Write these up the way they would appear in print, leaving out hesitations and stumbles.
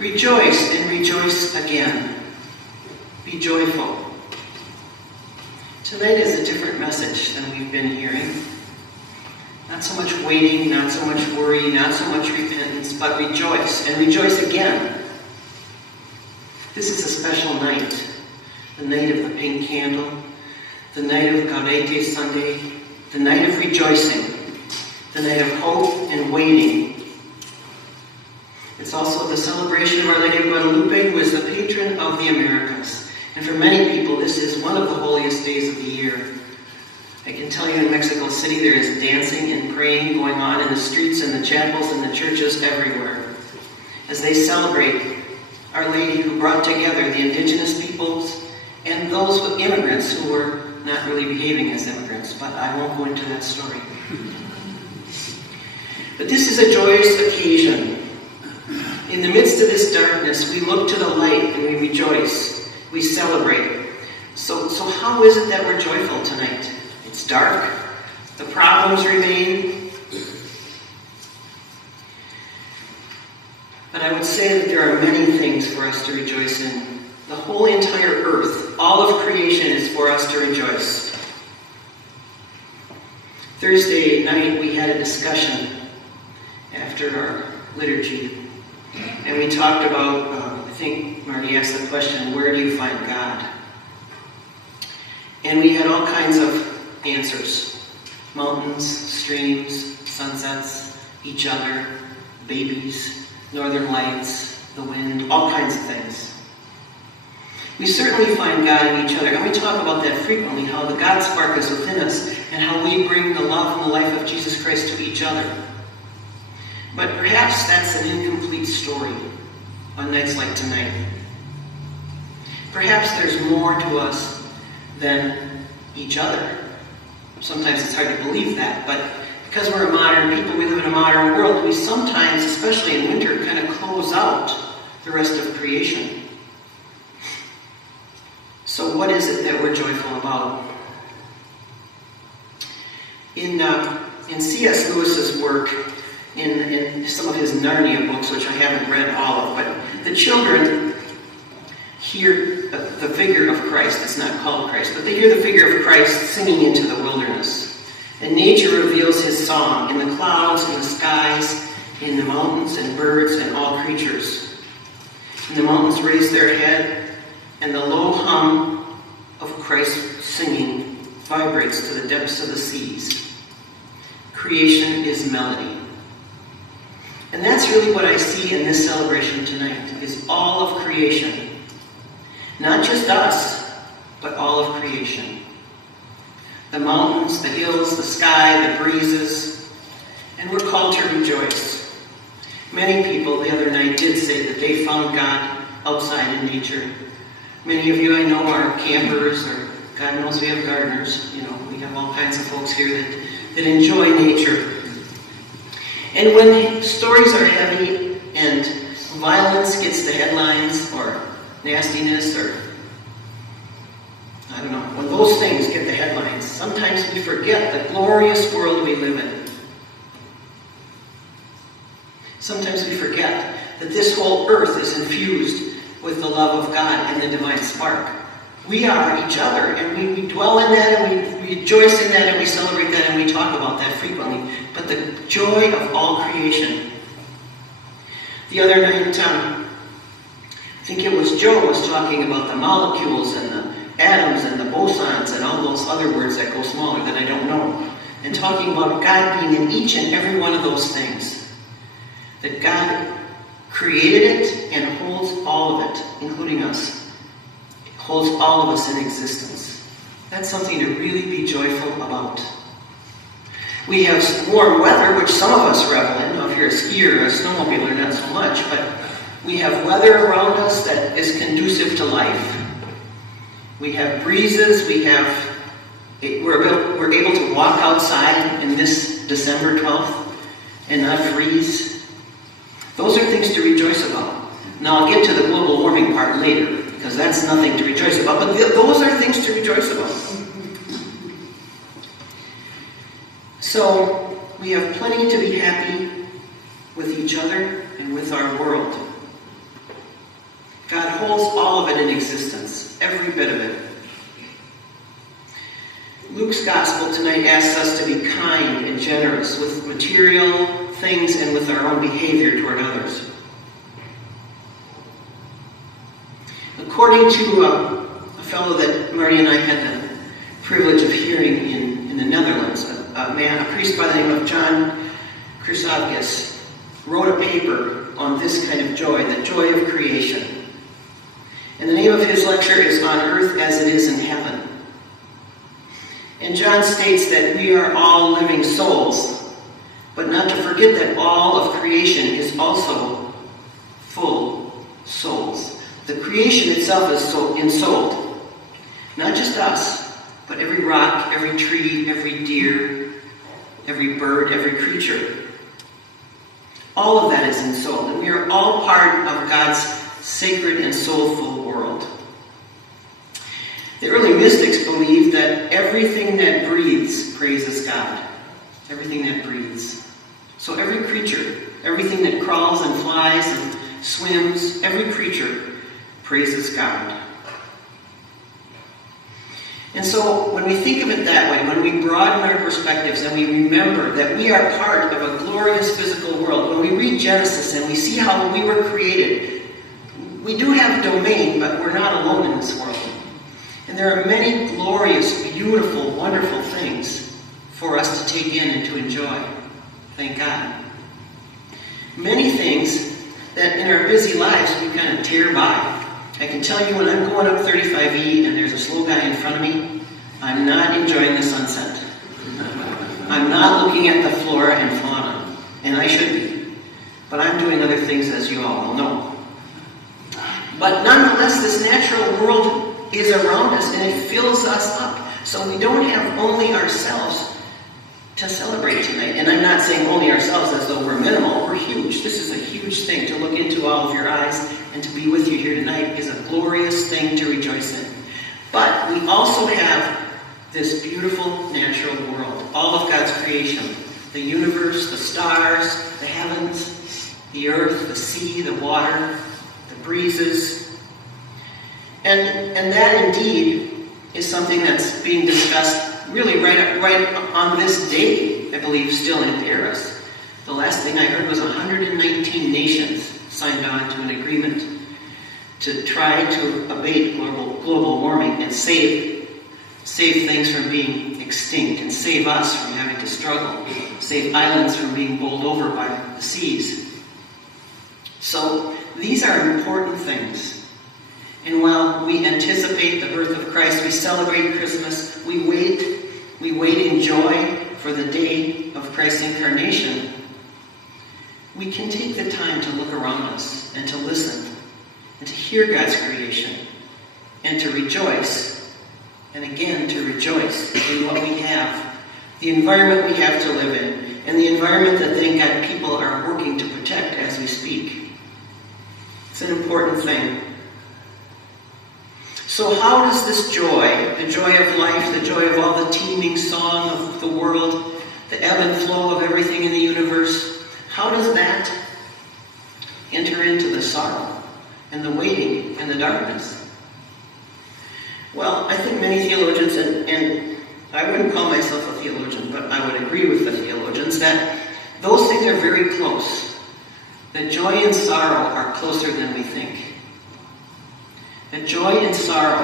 Rejoice and rejoice again. Be joyful. Tonight is a different message than we've been hearing. Not so much waiting, not so much worry, not so much repentance, but rejoice and rejoice again. This is a special night. The night of the pink candle, the night of Gaudete Sunday, the night of rejoicing, the night of hope and waiting. It's also the celebration of Our Lady of Guadalupe, who is the patron of the Americas. And for many people, this is one of the holiest days of the year. I can tell you in Mexico City, there is dancing and praying going on in the streets and the chapels and the churches everywhere as they celebrate Our Lady, who brought together the indigenous peoples and those with immigrants who were not really behaving as immigrants, but I won't go into that story. But this is a joyous occasion. In the midst of this darkness, we look to the light and we rejoice. We celebrate. So how is it that we're joyful tonight? It's dark. The problems remain. But I would say that there are many things for us to rejoice in. The whole entire earth, all of creation is for us to rejoice. Thursday night we had a discussion after our liturgy. And we talked about, I think Marty asked the question, where do you find God? And we had all kinds of answers. Mountains, streams, sunsets, each other, babies, northern lights, the wind, all kinds of things. We certainly find God in each other, and we talk about that frequently, how the God spark is within us, and how we bring the love and the life of Jesus Christ to each other. But perhaps that's an incomplete story on nights like tonight. Perhaps there's more to us than each other. Sometimes it's hard to believe that, but because we're a modern people, we live in a modern world, we sometimes, especially in winter, kind of close out the rest of creation. So what is it that we're joyful about? In C.S. Lewis's work, in some of his Narnia books, which I haven't read all of, but the children hear the figure of Christ. It's not called Christ, but they hear the figure of Christ singing into the wilderness. And nature reveals his song in the clouds, in the skies, in the mountains and birds and all creatures. And the mountains raise their head, and the low hum of Christ's singing vibrates to the depths of the seas. Creation is melody. And that's really what I see in this celebration tonight, is all of creation. Not just us, but all of creation. The mountains, the hills, the sky, the breezes, and we're called to rejoice. Many people the other night did say that they found God outside in nature. Many of you I know are campers, or God knows we have gardeners. You know, we have all kinds of folks here that enjoy nature. And when stories are heavy and violence gets the headlines, or nastiness, or I don't know, when those things get the headlines, sometimes we forget the glorious world we live in. Sometimes we forget that this whole earth is infused with the love of God and the divine spark. We are each other, and we dwell in that, and we rejoice in that, and we celebrate that, and we talk about that frequently. But the joy of all creation. The other night, I think it was Joe was talking about the molecules and the atoms and the bosons and all those other words that go smaller that I don't know. And talking about God being in each and every one of those things. That God created it and holds all of it, including us. Holds all of us in existence. That's something to really be joyful about. We have warm weather, which some of us revel in. Now, if you're a skier or a snowmobiler, not so much, but we have weather around us that is conducive to life. We have breezes. We're able to walk outside in this December 12th and not freeze. Those are things to rejoice about. Now, I'll get to the global warming part later, because that's nothing to rejoice about, but those are things to rejoice about. So, we have plenty to be happy with each other and with our world. holds all of it in existence, every bit of it. Luke's gospel tonight asks us to be kind and generous with material things and with our own behavior toward others. According to a fellow that Marty and I had the privilege of hearing in the Netherlands, a priest by the name of John Chrysotheus, wrote a paper on this kind of joy, the joy of creation. And the name of his lecture is On Earth as It Is in Heaven. And John states that we are all living souls, but not to forget that all of creation is also full souls. The creation itself is ensouled. Not just us, but every rock, every tree, every deer, every bird, every creature. All of that is ensouled, and we are all part of God's sacred and soulful world. The early mystics believed that everything that breathes praises God. Everything that breathes. So every creature, everything that crawls and flies and swims, every creature praises God. And so when we think of it that way, when we broaden our perspectives and we remember that we are part of a glorious physical world, when we read Genesis and we see how we were created, we do have domain, but we're not alone in this world. And there are many glorious, beautiful, wonderful things for us to take in and to enjoy. Thank God. Many things that in our busy lives we kind of tear by. I can tell you when I'm going up 35E and there's a slow guy in front of me, I'm not enjoying the sunset. I'm not looking at the flora and fauna, and I should be. But I'm doing other things, as you all know. But nonetheless, this natural world is around us and it fills us up. So we don't have only ourselves to celebrate tonight. And I'm not saying only ourselves as though we're minimal. We're huge. This is a huge thing to look into all of your eyes, and to be with you here tonight is a glorious thing to rejoice in. But we also have this beautiful natural world, all of God's creation, the universe, the stars, the heavens, the earth, the sea, the water, the breezes. And that indeed is something that's being discussed really right on this day, I believe, still in Paris. The last thing I heard was 119 nations signed on to an agreement to try to abate global warming and save things from being extinct and save us from having to struggle, save islands from being bowled over by the seas. So these are important things. And while we anticipate the birth of Christ, we celebrate Christmas, we wait in joy for the day of Christ's incarnation, we can take the time to look around us and to listen and to hear God's creation and to rejoice, and again to rejoice in what we have, the environment we have to live in, and the environment that, thank God, people are working to protect as we speak. It's an important thing. So how does this joy, the joy of life, the joy of all the teeming song of the world, the ebb and flow of everything in the universe, how does that enter into the sorrow and the waiting and the darkness? Well, I think many theologians, and I wouldn't call myself a theologian, but I would agree with the theologians, that those things are very close. That joy and sorrow are closer than we think. That joy and sorrow,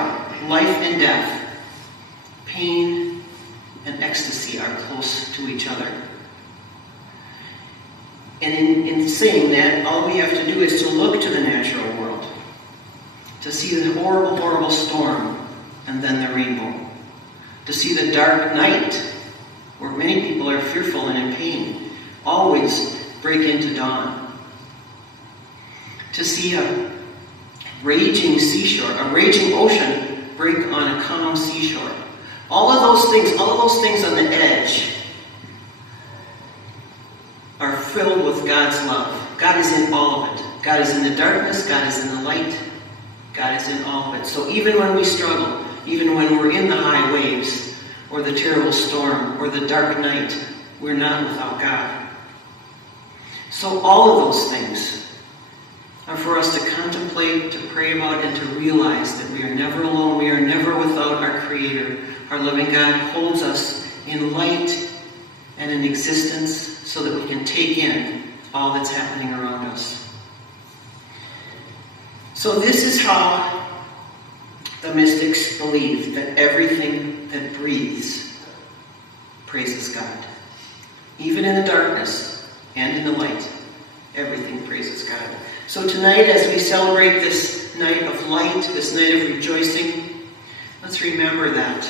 life and death, pain and ecstasy are close to each other. And in saying that, all we have to do is to look to the natural world, to see the horrible, horrible storm and then the rainbow, to see the dark night where many people are fearful and in pain, always break into dawn, to see a raging seashore, a raging ocean break on a calm seashore. All of those things on the edge are filled with God's love. God is in all of it. God is in the darkness, God is in the light, God is in all of it. So even when we struggle, even when we're in the high waves, or the terrible storm, or the dark night, we're not without God. So all of those things are for us to contemplate, to pray about, and to realize that we are never alone. We are never without our Creator. Our loving God holds us in light and in existence so that we can take in all that's happening around us. So this is how the mystics believe that everything that breathes praises God. Even in the darkness and in the light, everything praises God. So tonight, as we celebrate this night of light, this night of rejoicing, let's remember that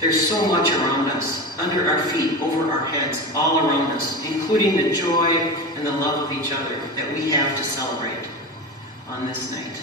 there's so much around us, under our feet, over our heads, all around us, including the joy and the love of each other that we have to celebrate on this night.